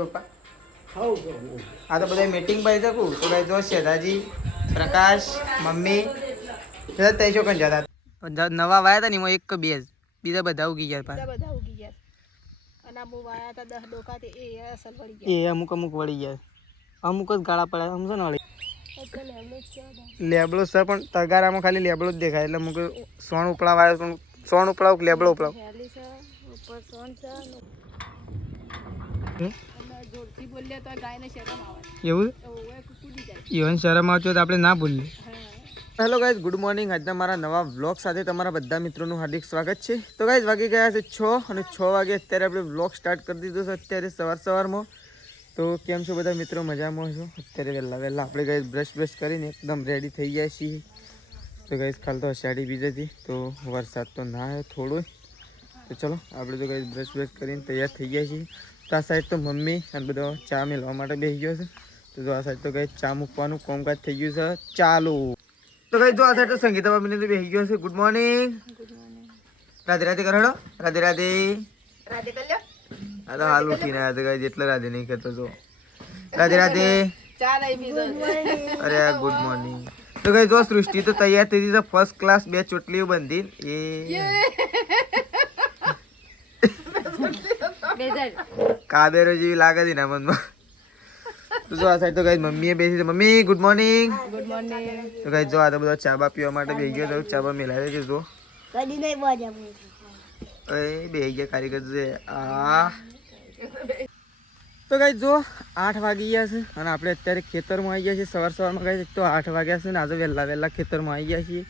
પપ્પા આ તો બધા મીટિંગ પર શકું તો ભાઈ જો શેઠાજી પ્રકાશ મમ્મી બધા તઈ છો કન જતા નવા વાયા હતા ને એમાં એક બે જ બીજા બધા ઉગી ગયા અને આ બહુ વાયા હતા 10 ડોકા તે એ અસલ પડી એ અમુક વળી ગયા અમુક જ ગાળા પડ્યા સમજો ને વળી ગયા લેબડો છે પણ તગારામાં ખાલી લેબડો જ દેખાય એટલે અમુક સોણ ઉપડા વાયો પણ સોણ ઉપડાવ લેબડો ઉપડાવ હેલી છે ઉપર સોન છે અને જોરથી બોલ્યા તો ગાયને શરમ આવે એવું ઓવે કૂદી જાય ઇવન શરમ આવતી હોય તો આપણે ના ભૂલીએ હેલો ગાઈઝ ગુડ મોર્નિંગ આજના મારા નવા વ્લોગ સાથે તમારા બધા મિત્રોનું હાર્દિક સ્વાગત છે તો ગાઈઝ વાગી ગયા છે 6 અને 6 વાગે અત્યારે આપણે વ્લોગ સ્ટાર્ટ કરી દીધો છે અત્યારે સવારમાં તો કેમ છો બધા મિત્રો મજામાં છો અત્યારે વહેલા આપણે ગાઈઝ બ્રશ કરીને એકદમ રેડી થઈ ગયા છીએ તો ગાઈઝ કાલ તો અષાઢી બીજ હતી તો વરસાદ તો ના આવ્યો થોડો તો ચલો આપણે તો ગાઈઝ બ્રશ કરીને તૈયાર થઈ ગયા છીએ તો આ સાઈડ તો મમ્મી અને બધો ચા મેળવા માટે બેસી ગયો છે તો જો આ સાઈડ તો ગાઈઝ ચા મૂકવાનું કામકાજ થઈ ગયું છે ચાલુ તો ગાઈઝ જો આ સાઈડ તો સંગીતા ભાભીને તો બેસી ગયો છે ગુડ મોર્નિંગ રાધે રાધે કરો રાધે રાધે રાધે કલ્યો આ તો હાલ ઉઠીને આવ્યા તો ગાઈઝ એટલે રાધે નહીં કરતો જો રાધે રાધે ચા નહીં પીધો અરે ગુડ મોર્નિંગ તો ગાઈઝ જો સૃષ્ટિ તો તૈયાર થઈ ગઈ છે ફર્સ્ટ ક્લાસ બે ચોટલીઓ બંધી એ કાબેરો જેવી લાગે છે ને મનમાં તો જો આ સાઈડ તો ગાઈઝ મમ્મીએ બેસી છે મમ્મી ગુડ મોર્નિંગ તો ગાઈઝ જો આ તો બધો ચાબા પીવા માટે બેસી ગયો તો ચાબા મિલાવે છે જો બેસી ગયા કારીગર છે આ તો ગાઈઝ જો 8 વાગી ગયા છે અને આપણે અત્યારે ખેતરમાં આવી ગયા છીએ સવારમાં ગાઈઝ તો 8 વાગ્યા છે ને આજે વહેલા ખેતરમાં આવી ગયા છીએ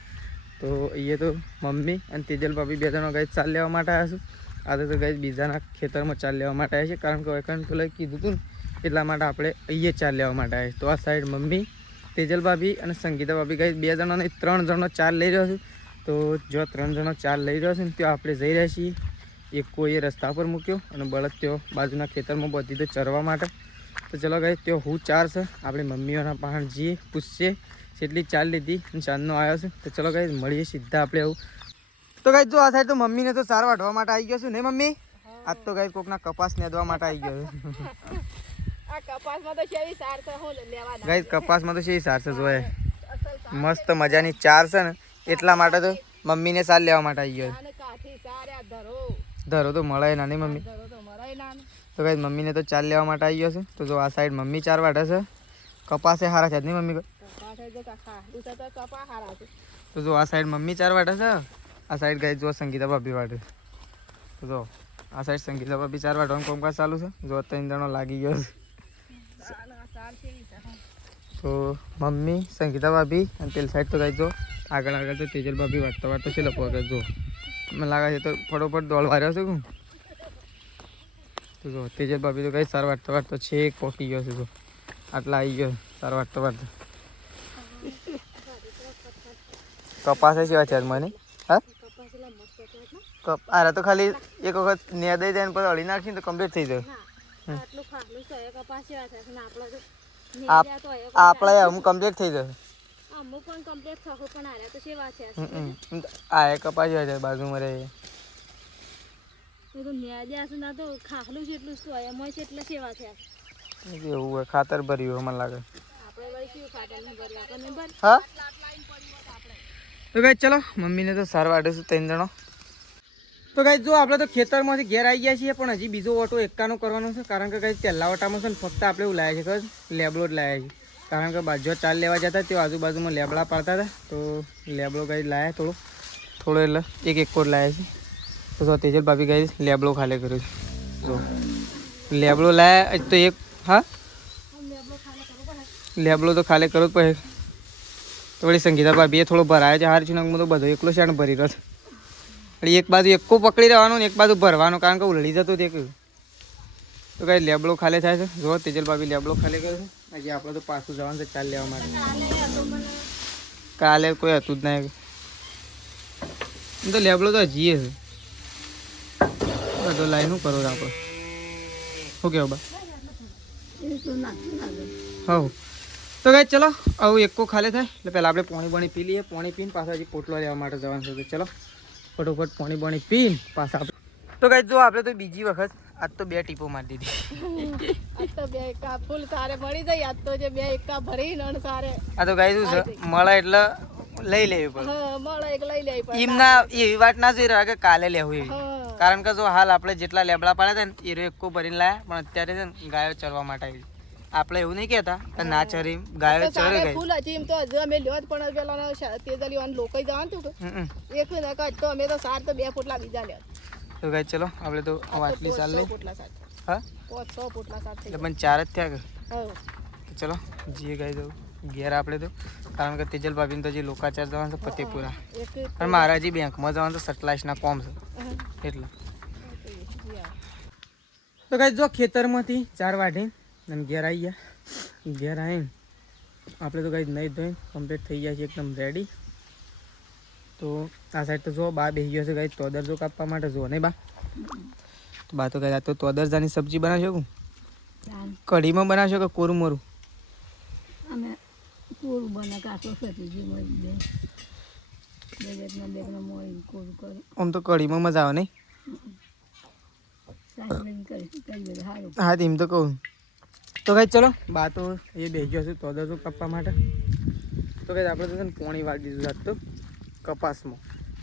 તો અહીંયા તો મમ્મી અને તેજલ ભાભી બે જણા ગાઈઝ ચાલ લેવા માટે આવ્યા છું આજે તો ગાઈઝ બીજાના ખેતરમાં ચાલ લેવા માટે આવ્યા છે કારણ કે વેકન પેલા કીધું હતું ને એટલા માટે આપણે અહીંયા ચાલ લેવા માટે આવ્યા તો આ સાઈડ મમ્મી તેજલ ભાભી અને સંગીતા ભાભી ગાઈઝ બે જણાને 3 જણનો ચાલ લઈ રહ્યો છું તો જો 3 જણનો ચાલ લઈ રહ્યો છે ને ત્યાં આપણે જઈ રહ્યા છીએ એક કોઈએ રસ્તા પર મૂક્યો અને બળદ ત્યો બાજુના ખેતરમાં બધી તો ચરવા માટે તો ચલો ગાઈઝ ત્યો હું ચાર છે આપણે મમ્મીઓના પાસે જઈએ પૂછીએ જેટલી ચાલ લીધી અને ચાંદનો આવ્યો છે તો ચલો ગાઈઝ મળીએ સીધા આપણે આવું તો ગાઈઝ જો આ સાઈડ તો મમ્મીને તો સાર વાઢવા માટે આવી ગયો છું ને મમ્મી આજ તો ગાઈઝ કોકના કપાસ નેદવા માટે આવી ગયો આ કપાસમાં તો શેવી સાર છે હું લેવાના ગાઈઝ કપાસમાં તો શેવી સાર છે જોએ મસ્ત મજાની ચાર છે ને એટલા માટે તો મમ્મીને સાર લેવા માટે આવી ગયો અને કાઠી સાર આ ધરો તો મળે ના નહીં મમ્મી ધરો તો મરાય ના તો ગાઈઝ મમ્મીને તો ચાર લેવા માટે આવી ગયો છે તો જો આ સાઈડ મમ્મી ચાર વાઢે છે કપાસે હારા છે નહીં મમ્મી કાઠે જો કાકા ઉતા તો કપા હારા છે તો જો આ સાઈડ મમ્મી ચાર વાઢે છે આ સાઈડ ગાઈઝ જો સંગીતા ભાભી વાઢે તો જો આ સાઈડ સંગીતા ભાભી ચાર વાઢવાનું કામકાજ ચાલુ છે જો 3 જણો લાગી ગયો છે તો મમ્મી સંગીતા ભાભી અને પેલી સાઈડ તો ગાઈઝ જો આગળ તો તેજલ ભાભી વાટતા છે લપો આગળ જો મને લાગે છે તો ફટોફટ દોડ વાર્યો છે તો જો તેજલ ભાભી તો કઈ સાર વાટતો છેક પોકી ગયો છે તો આટલા આવી ગયો સાર વાટતો કપાસ છે મને હા અરે તો ખાલી એક વખત નેદાઈ જાય ને પછી અળી નાખીને તો કમ્પ્લીટ થઈ જાય આપણે હું કમ્પ્લીટ થઈ જશે આ કપાસ છે બાજુમાં રહે એવું હોય ખાતર ભર્યું મને લાગે હા તો ગાઈઝ ચલો મમ્મીને તો સાર વાઢે છું 3 જણો તો ગાઈઝ જો આપણે તો ખેતરમાંથી ઘેર આવી ગયા છીએ પણ હજી બીજો ઓટો એકાનો કરવાનો છે કારણ કે ગાઈઝ પહેલા ઓટામાં છે ને ફક્ત આપણે એવું લાવ્યા છે કે લેબડો જ લાવ્યા છે કારણ કે બાજુ ચાલ લેવા જતા તે આજુબાજુમાં લેબડા પાડતા હતા તો લેબડો ગાઈઝ લાવ્યા થોડો એટલે એક કોટ લાવ્યા છે તો તેજલ ભાભી ગાઈઝ લેબડો ખાલી કર્યો છે જો લેબડો લાવ્યા તો એક હા લેબડો તો ખાલી કરવો જ પડે તો વળી સંગીતા ભાભીએ થોડો ભરાયો છે હાર ચૂનક તો બધો એકલો શાણ ભરી રહ્યો છે એક બાજુ એકો પકડી રહેવાનું ને એક બાજુ ભરવાનું કારણ કે ઉલડી જતું તે કહ્યું તો કાંઈ લેબડો ખાલી થાય છે જો તેજલ ભાભી લેબડો ખાલી કર્યો છે હજી આપણે તો પાછું જવાનું છે ચાલ લેવા માટે કાલે કોઈ હતું જ નહીં તો લેબડો તો હજી છે બધો લાઈન શું કરો આપણે શું કહેવું બા હવ તો ગાઈઝ ચલો આવું એકો ખાલી થાય એટલે પહેલાં આપણે પાણી પી લઈએ પાણી પીને પાછા હજી પોટલો લેવા માટે જવાનું છે તો ચલો ફટોફટ પાણી પીને પાછા આપણે તો ગાઈઝ જો આપણે તો બીજી વખત આજ તો 2 ટીપો મારી દીધી. આજ તો 2 એકા ફૂલ સારે મળી જાય. આજ તો જે 2 એકા ભરીને અને સારે આ તો ગાય શું છે મળે એટલે લઈ લેવી પડે. હા મળે એક લઈ લેવી પડે. એમના એવી વાત ના જોઈ રહ્યા કે કાલે લેવું એવી. હા કારણ કે જો હાલ આપણે જેટલા લેબડા પાડ્યા હતા ને એ એકો ભરીને લાયા, પણ અત્યારે છે ને ગાયો ચરવા માટે આવી. આપણે એવું નહીં કહેતા કે ના ચરી, ગાયો તો સારે ચરી ગઈ. ફૂલ હજી એમ તો હજુ અમે લ્યો જ પણ પેલા તેજલીવાન લોકો જવાનું હતું કે એક ને કાંઈ તો અમે તો સાર તો 2 ફૂટલા બીજા લ્યો. તો ગાય ચલો આપણે તો આટલી સાલ લઈ. ફૂટલા સાર હા 500 ફૂટલા સાર થઈ એટલે પણ 4 જ થયા કે. હા તો ચલો જીએ ગાય દઉં ઘેર આપણે તો, કારણ કે તેજલ ભાભીને તો જે લોકાચાર જવાનું છે ફતેપુરા, એક અને મારા હજી બેંકમાં જવાનું તો 27 કોમ છે એટલે. તો ગાય જો ખેતરમાંથી 4 વાઢી અને ઘેર આવી ગયા. ઘેર આવીને આપણે તો ગાય નહીં ધોઈને કમ્પ્લીટ થઈ ગયા છે એકદમ રેડી. તો આ સાઈડ તો જો બા બેસી ગયો છે ગાય તોદર જો કાપવા માટે. જો નહીં બા? તો બા તો ગાય આ તો તોદરજાની સબ્જી બનાવશો કે કઢીમાં બનાવશો કે કોરું મોરું? અમે કોરું બને કાચો સતીજી મળી બે બેગના બેગના મોળી કોરું કરે. આમ તો કઢીમાં મજા આવે નહીં? સાસરીને કરી સારું. હા એમ તો કહું. તો ગાય ચલો બા તો એ બેસી ગયો છે તોદર જો કાપવા માટે. તો ગાય આપણે તો છે ને પોણી વાળી દીધું આજ તો કપાસમાં.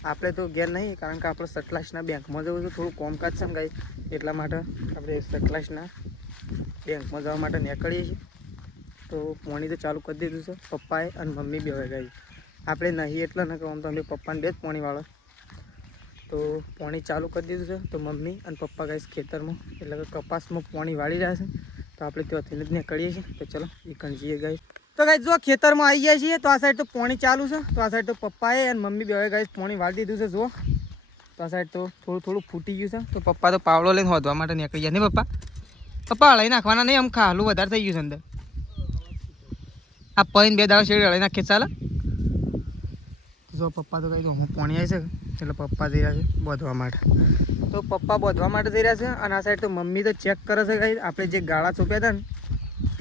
આપણે તો ઘેર નહીં, કારણ કે આપણે 27ના બેંકમાં જવું છે, થોડું કોમકાજ છે ને ગાય, એટલા માટે આપણે 27ના બેંકમાં જવા માટે નીકળીએ છીએ. તો પોણી તો ચાલુ કરી દીધું છે પપ્પાએ અને મમ્મી બે ગાય. આપણે નહીં એટલે ને કહું તો અમે પપ્પાને 2 જ પોણી વાળો. તો પોણી ચાલુ કરી દીધું છે. તો મમ્મી અને પપ્પા ગાય ખેતરમાં એટલે કે કપાસમાં પોણી વાળી રહ્યા છે. તો આપણે ત્યાંથી જ નીકળીએ છીએ. તો ચલો એ કણજીએ ગાય. તો ગાય જો ખેતરમાં આવી ગયા છીએ. તો આ સાઈડ તો પોણી ચાલુ છે. તો આ સાઈડ તો પપ્પાએ અને મમ્મી બે ગાય પોણી વાળી દીધું છે. જુઓ તો આ સાઈડ તો થોડું ફૂટી ગયું છે. તો પપ્પા તો પાવડો લઈને હોધવા માટે નીકળી ગયા નહીં? પપ્પા હળાઈ નાખવાના નહીં, આમ ખાલું વધારે થઈ ગયું છે અંદર. આ પૈન 2 દાડા શેડી હળાઈ નાખીએ ચાલે. જો પપ્પા તો કહી દઉં હું પોણી આવી છે એટલે પપ્પા જઈ રહ્યા છે બોધવા માટે. તો પપ્પા બોધવા માટે જઈ રહ્યા છે. અને આ સાઈડ તો મમ્મી તો ચેક કરે છે ગાય. આપણે જે ગાળા ચોપ્યા હતા ને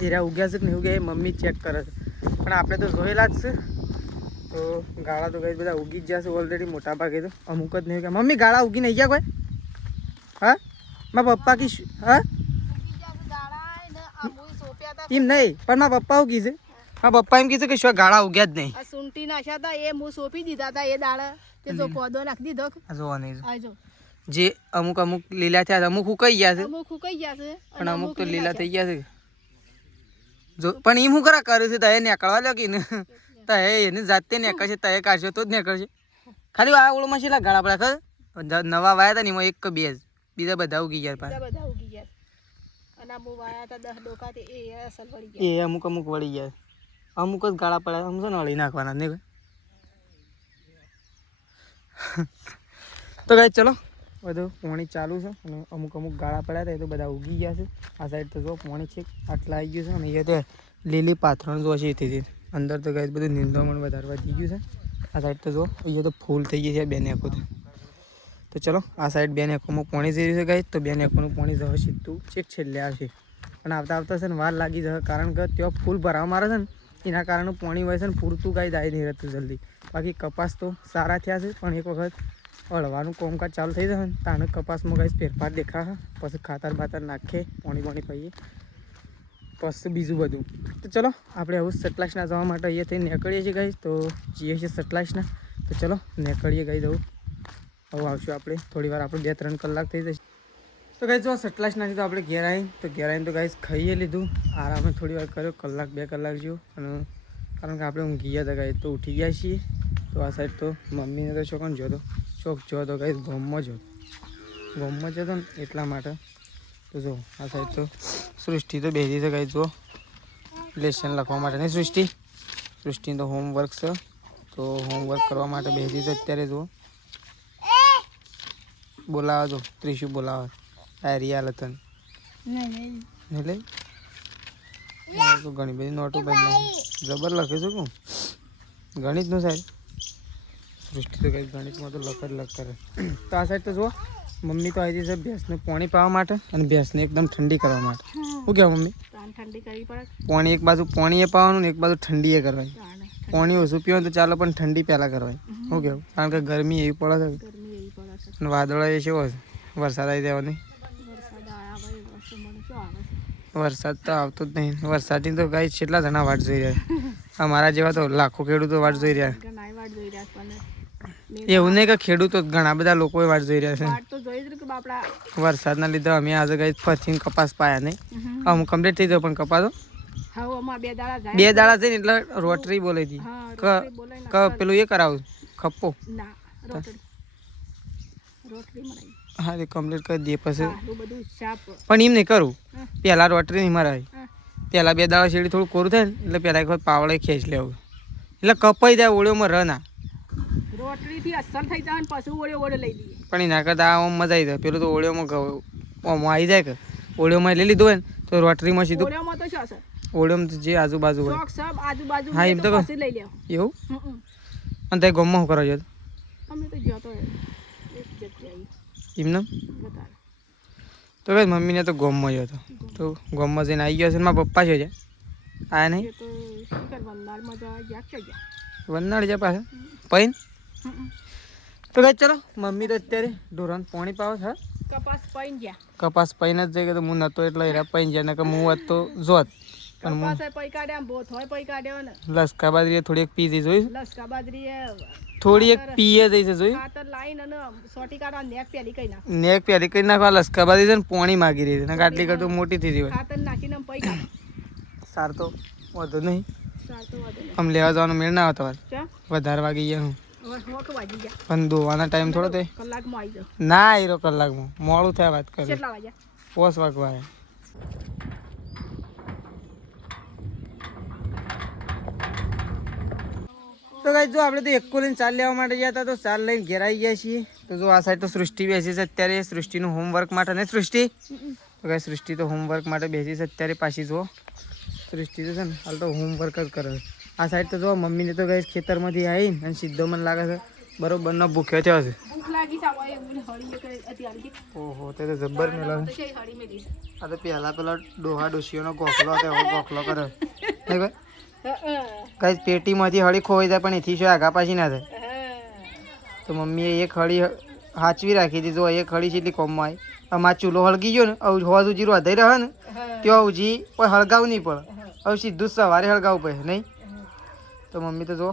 એરા ઉગ્યા છે કે નહીં ઉગ્યા એ મમ્મી ચેક કરે છે. પણ આપણે તો જોયેલા જ છે. તો ગાળા તો ગાય બધા ઉગી જ ગયા છે ઓલરેડી, મોટા ભાગે તો અમુક જ નહીં. મમ્મી ગાળા ઉગી નહીં ગયા કોઈ? હા મારા પપ્પા કી હા એમ નહીં, પણ મારા પપ્પા ઉગી છે. મારા પપ્પા એમ કીધું કે શું ગાળા ઉગ્યા જ નહીં. આ સુંટી નાખ્યા હતા એ હું સોંપી દીધા હતા એ દાડા તે જો પોદો નાખી દીધો. જોવા નહીં આ જો જે અમુક લીલા થયા અમુક સુકાઈ ગયા છે, અમુક સુકાઈ ગયા છે પણ અમુક તો લીલા થઈ ગયા છે. જો પણ એમ શું કરા કર્યું છે તય નીકળવા લ્યો કે ને તય એને જાતે નીકળશે, તય કાઢશો તો જ નીકળશે. ખાલી આ ઓળમાં છેલ્લા ગાળા પડ્યા ખબર નવા વાયા હતા ને એમાં 1 કે 2 જ, બીજા બધા ઉગી ગયા. બધા ઉગી ગયા. અને આ બહુ વાયા હતા 10 ડોકા તે એ અસલ વળી ગયા. એ અમુક વળી ગયા. અમુક જ ગાળા પડ્યા સમજો ને, વળી નાખવાના નહીં. તો ગાય ચલો બધું પોણી ચાલુ છે. અને અમુક ગાળા પડ્યા હતા એ તો બધા ઉગી ગયા છે. આ સાઈડ તો જો પોણી છે આટલા આવી ગયું છે. અને અહીંયા તો લીલી પાથરણ જો છે એથી અંદર તો ગાય બધું નિંદામણ વધારવા થઈ ગયું છે. આ સાઈડ તો જો અહીંયા તો ફૂલ થઈ ગઈ છે 2 નેકો. તો ચલો આ સાઈડ 2 નેકોમાં પોણી જઈ રહ્યું છે ગાય. તો 2 નેકોનું પોણી જશે સીધું છેલ્લે આવશે. પણ આવતા છે ને વાર લાગી જશે, કારણ કે ત્યાં ફૂલ ભરાવા મારે છે ને એના કારણે પોણી હોય છે ને પૂરતું ગાય દાય નહીં રહેતું જલ્દી. બાકી કપાસ તો સારા થયા છે, પણ એક વખત હળવાનું કોમકાજ ચાલુ થઈ જશે ને તાને કપાસમાં ગાય ફેરફાર દેખાશે. પછી ખાતર બાતર નાખે, પાણી પહીએ, પછી બીજું બધું. તો ચલો આપણે હવે 27ના જવા માટે અહીંયાથી નીકળીએ છીએ ગાય. તો જઈએ છીએ 27ના. તો ચલો નીકળીએ ગાય દઉં. હવે આવશું આપણે થોડી વાર, આપણે 2-3 કલાક થઈ જશે. તો ગાય જો 27ના તો આપણે ઘેર આવીને તો ગાય ખાઈએ લીધું, આરામે થોડી વાર કર્યો, 1-2 કલાક જેવું. અને કારણ કે આપણે ઊંઘી ગયા હતા ગાય તો ઉઠી ગયા છીએ. તો આ સાઈડ તો મમ્મીને તો છોકરાને જોતો ચોક જોતો ગાય ગોમમાં જતો ને એટલા માટે. તો જો આ સાઈડ તો સૃષ્ટિ તો બેસી છે ગાય. જો લેસન લખવા માટે નહીં સૃષ્ટિ તો હોમવર્ક છે. તો હોમવર્ક કરવા માટે બેસી છે અત્યારે. જો બોલાવો, જો ત્રિશુ બોલાવે, ડાયરી હાલ તને નહીં લઈ તો ઘણી બધી નોટો બની જબર લખે છે. કહું ગણિતનું સાહેબ સૃષ્ટિ તો કંઈક ગણિતમાં તો લખ કરે. તો આ સાઈડ તો જુઓ મમ્મી તો આવી છે ભેંસને પાણી પાવા માટે અને ભેંસને એકદમ ઠંડી કરવા માટે. શું કહેવાય મમ્મી? ઠંડી કરવી પડે. પાણી એક બાજુ પાણી એ પાવાનું ને એક બાજુ ઠંડી એ કરવાની. પાણી ઓછું પીવાનું તો ચાલો, પણ ઠંડી પહેલાં કરવાની. શું કહેવું? કારણ કે ગરમી એવી પડે છે અને વાદળો એ કેવો છે, વરસાદ આવી જવાની. વરસાદ તો આવતો જ નહીં. વરસાદની તો ગાય કેટલા જણા વાટ જોઈ રહ્યા. અમારા જેવા તો લાખો ખેડૂતો વાટ જોઈ રહ્યા. ઘણાય વાટ જોઈ રહ્યા છે પણ એવું નહીં કે ખેડૂતો જ, ઘણા બધા લોકો વાટ જોઈ રહ્યા છે. વાટ તો જોઈ જ કે બાપડા. વરસાદના લીધે અમે આજે ગાય ફરથી કપાસ પાયા નહીં. અમુક કમ્પ્લીટ થઈ ગયો પણ કપાસ હવે અમાર 2 દાડા જાય. 2 દાડા જઈને એટલે રોટરી બોલાવી હતી. હા રોટરી બોલાય ને પેલું એ કરાવું ખપ્પો. ના રોટરી મરાઈ. હા એ કમ્પ્લીટ કરી દઈએ પછી. આ બધું સાપ. પણ એમ નહીં કરું, પહેલાં રોટરી નહીં મરાય. પહેલાં 2 દાડા શેરડી થોડું કોરું થાય ને એટલે પહેલાં એક વખત પાવડે ખેંચ લેવું એટલે કપાઈ જાય. ઓળીઓમાં રહ ના રોટરી થી અસર થઈ જાય ને પછી ઓળે લઈ લઈએ. પણ એના કરતાં આમ મજા આવી જાય. પેલું તો ઓળીઓમાં આમ આવી જાય કે ઓળીઓમાં લઈ લીધું હોય ને તો રોટરીમાં સીધું. ઓળેમાં તો શું અસર? ઓળીઓમાં જે આજુબાજુ હોય ચોક સબ આજુબાજુ હા એમ તો પછી લઈ લેવું. એવું. અને તે ગામમાં શું કરો છો અમે તો ગયો તો એક જગ્યાએ એમને? બતાવે તો ભાઈ મમ્મીને તો ગામમાં ગયો હતો. તો ગામમાં જઈને આવી ગયો છે. મારા પપ્પા છે આયા નહીં? એ તો શું કરવાનું નાળમાં જવા ગયા કે ગયા વંદાડ છે પાછા પૈન. તો ભાઈ ચલો મમ્મી તો અત્યારે ઢોરણ પાણી પાવે છે. કપાસ પૈન ગયા. કપાસ પૈન જ જાય કે હું નતો એટલે હેરા પૈન જાય ને કે હું હોત તો જોત. પણ કપાસ પૈ કાઢ્યા બોથ હોય પૈ કાઢ્યો ને લસકા બાજરી થોડી એક પી જઈ જોઈશ. લસકા બાજરી થોડી એક પીએ જઈ છે જોઈ. ખાતર લાઈન અને સોટી કાઢવા નેક પેલી કઈ નાખ. નેક પ્યારી કરી નાખવા લસકા બાજરી છે ને પાણી માગી રહી છે ને આટલી કરતું મોટી થઈ હોય. ખાતર નાખીને પૈ કાઢ. સાર તો વધુ નહીં. સાચો વાતો નહીં. આમ લેવા જવાનો મેળ ના આવે તમારે. ચા વધારે વાગી ગયા હું હવે હોક વાગી ગયા. પણ દોવાના ટાઈમ થોડો તે કલાકમાં આવી જાવ. ના એ કલાકમાં મોડું થાય વાત કરી. કેટલા વાગ્યા? 5 વાગવા આવ્યા. તો ગાઈસ જો આપણે તો એક્કો લઈને ચાલ લેવા માટે ગયા હતા તો ચાલ લઈને ઘેર આવી ગયા છીએ. તો જો આ સાઈડ તો સૃષ્ટિ બેસી છે અત્યારે સૃષ્ટિનું હોમવર્ક માટે ને સૃષ્ટિ. તો ગાઈસ સૃષ્ટિ તો હોમવર્ક માટે બેસી છે અત્યારે. પાછી જુઓ સૃષ્ટિ તો છે ને હાલ તો હોમવર્ક જ કરે છે. આ સાઈડ તો જો મમ્મીને તો ગાઈસ ખેતરમાંથી આવીને અને સીધો મને લાગે છે બરોબરનો ભૂખ્યો થયો છે. ભૂખ લાગી છે હવે એમને હળી કે અત્યારે. ઓહો તે તો જબ્બર મેલા તો છે હળી મેલી છે. આ તો પહેલા પેલા ડોહા ડોશીઓનો ગોખલો હતો એવો ગોખલો કરે નહીં ભાઈ. ગાઈસ પેટીમાંથી હળી ખોવાઈ જાય પણ એથી શું આગા પાછી ના થાય. તો મમ્મીએ એક હળી હાચવી રાખી હતી. જો એક હળી જેટલી કોમમાં આવી. આમાં ચૂલો હળગી ગયો ને હવા સુધી રોધાઈ રહે ને ત્યાં હજી કોઈ હળગાવું નહીં પડે. હવે સીધું સવારે હળગાવવું પડે નહીં. તો મમ્મી તો જો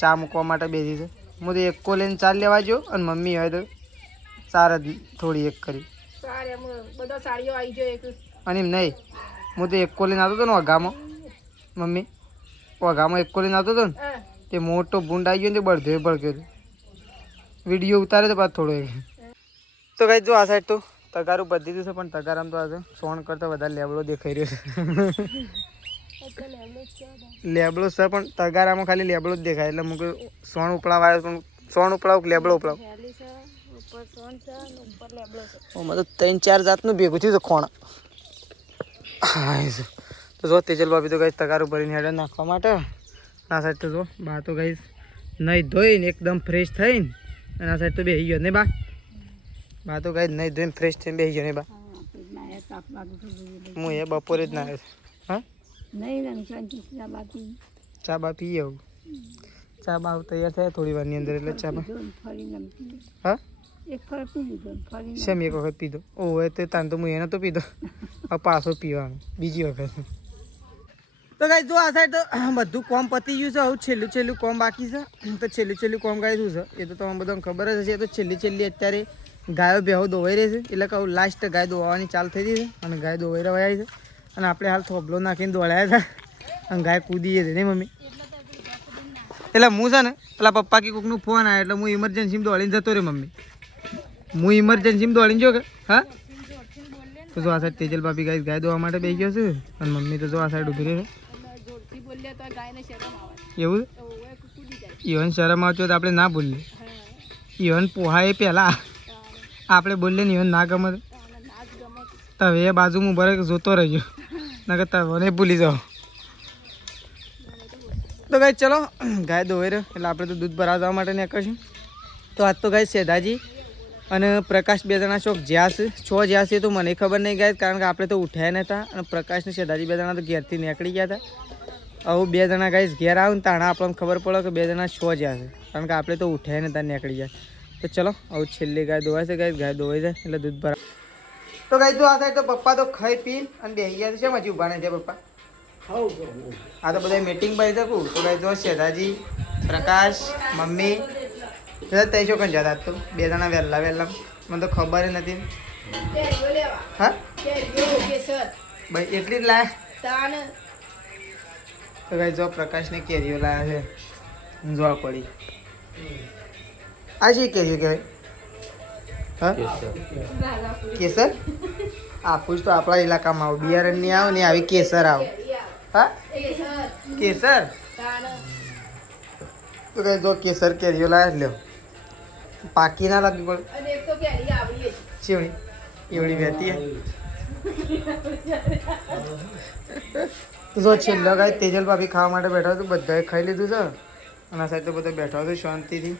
ચા મૂકવા માટે બેસી છે. હું તો એકો લઈને ચાલ લેવા જો અને મમ્મી હોય તો ચાર જ થોડી એક કરી. બધા સાડીઓ આવી જાય એક. અને એમ નહીં હું તો એકો લઈને આવતો હતો ને વઘામાં. મમ્મી વઘામાં એકો લઈને આવતો હતો ને તે મોટો ભૂંડ આવી ગયો ને તે બળધો બળગ્યો હતો. વિડીયો ઉતારે તો પાછો થોડો એક. તો કઈ જો આ સાઈડ તો તગારું બધી દીધું છે પણ તગારામ તો આજે સોણ કરતાં વધારે લેબડો દેખાઈ રહ્યો છે. લેબડો છે પણ તગારામાં ખાલી લેબડો જ દેખાય એટલે મૂક સોણ ઉપડાવ આવ્યો પણ સોણ ઉપડાવ લેબડો ઉપડાવ. આમાં તો 3-4 જાતનું ભેગું થયું છે ખોણ. હા તો જો તેજલ ભાભી તો ગઈ તગારું ભરીને હેડે નાખવા માટે. આ સાઈડ તો જો બા તો ગઈ નહીં ધોઈને એકદમ ફ્રેશ થઈને અને આ સાઈડ તો બેસી ગયો નહીં બા તો ગઈ નહીં ધોઈને ફ્રેશ થઈને બેસી ગયો નહીં બા. હું એ બપોરે જ ના આવ્યો. હા ચા બા પીએ આવું. ચા બા તૈયાર થાય થોડી વારની અંદર એટલે ચા બા હા શેમ એક વખત પીધો. ઓહો તો તાન તો હું એને તો પીધો હવે પાછો પીવાનો બીજી વખત. તો ગાઈ જો આ સાઈડ તો બધું કોમ પતી ગયું છે. હવે છેલ્લું કોમ બાકી છે. તો છેલ્લું કોમ ગાય શું છે એ તો તમને બધાને ખબર જ હશે. એ તો છેલ્લી અત્યારે ગાયો બેહો દોવાઈ રહી છે એટલે કહું લાસ્ટ ગાય દોવાની ચાલ થઈ ગઈ છે અને ગાય દોવાઈ રવાઈ છે. અને આપણે હાલ થોભલો નાખીને દોડાયા હતા અને ગાય કૂદી હતી નહીં મમ્મી. એટલે હું છે ને પેલા પપ્પા કે કોકનું ફોન આવ્યો એટલે હું ઇમરજન્સીમાં દોડીને જતો રહ્યો મમ્મી. હું ઇમરજન્સીમાં દોડીને જો કે હા. તો જો આ સાઈડ તેજલ ભાભી ગાય દોવા માટે બેસી ગયો છે અને મમ્મી તો જો આ સાઈડ ઊભી રહી છે. એવું ઈવન શરમ આવતી હોય તો આપણે ના બોલીએ. ઈવન પોહાય પહેલાં આપણે બોલીએ ને ઈવન ના ગમે તો હવે એ બાજુ હું ભરે જોતો રહેજો ના કે તમે ભૂલી જાઓ. તો ગાય ચલો ગાય દોવાઈ રહ્યો એટલે આપણે તો દૂધ ભરાવા જવા માટે નીકળશું. તો આજ તો ગાય સેધાજી અને પ્રકાશ 2 જણા ચોક જ્યાં છે 6 જ્યાં છે તો મને ખબર નહીં ગાય કારણ કે આપણે તો ઉઠ્યા નહોતા અને પ્રકાશ ને સેધાજી 2 જણા તો ઘેરથી નીકળી ગયા હતા. હવે 2 જણા ગાઈસ ઘેર આવે ને તાણા આપણને ખબર પડે કે 2 જણા 6 જ્યાં છે કારણ કે આપણે તો ઉઠ્યા નહોતા નીકળી ગયા. તો ચલો હવે છેલ્લી ગાય દોવાય છે ગાય દોવાઈ જાય એટલે દૂધ ભરા. તો કઈ તો આ સાઈડ તો પપ્પા તો ખાઈ પી અને બેસી ગયા છે. શેમાં ઉભા નહીં છે પપ્પા? આ તો બધા મીટિંગ પર શકું તો કઈ જો શેઠાજી, પ્રકાશ, મમ્મી બધા તઈ છો કઈ જતા તો 2 જણા વહેલા મને તો ખબર નથી. હા ભાઈ એટલી જ લાયા તો કઈ જો પ્રકાશને કેરીઓ લાયા છે જોવા પડી. આ શી કેરીઓ કહેવાય? હા કેસર. આપું તો આપણા ઇલાકામાં આવું બિયારણની આવે ને આવી કેસર આવે. હા કેસર તો કઈ જો કેસર કેરીઓ લાયા લ્યો. પાકી ના લાગી પણ શિવણી એવડી વહેતી તો જો છેલ્લો ગાય તેજલ ભાભી ખાવા માટે બેઠા હતું. બધાએ ખાઈ લીધું છે અને આ સાઈડ તો બધા બેઠા હતું શાંતિથી.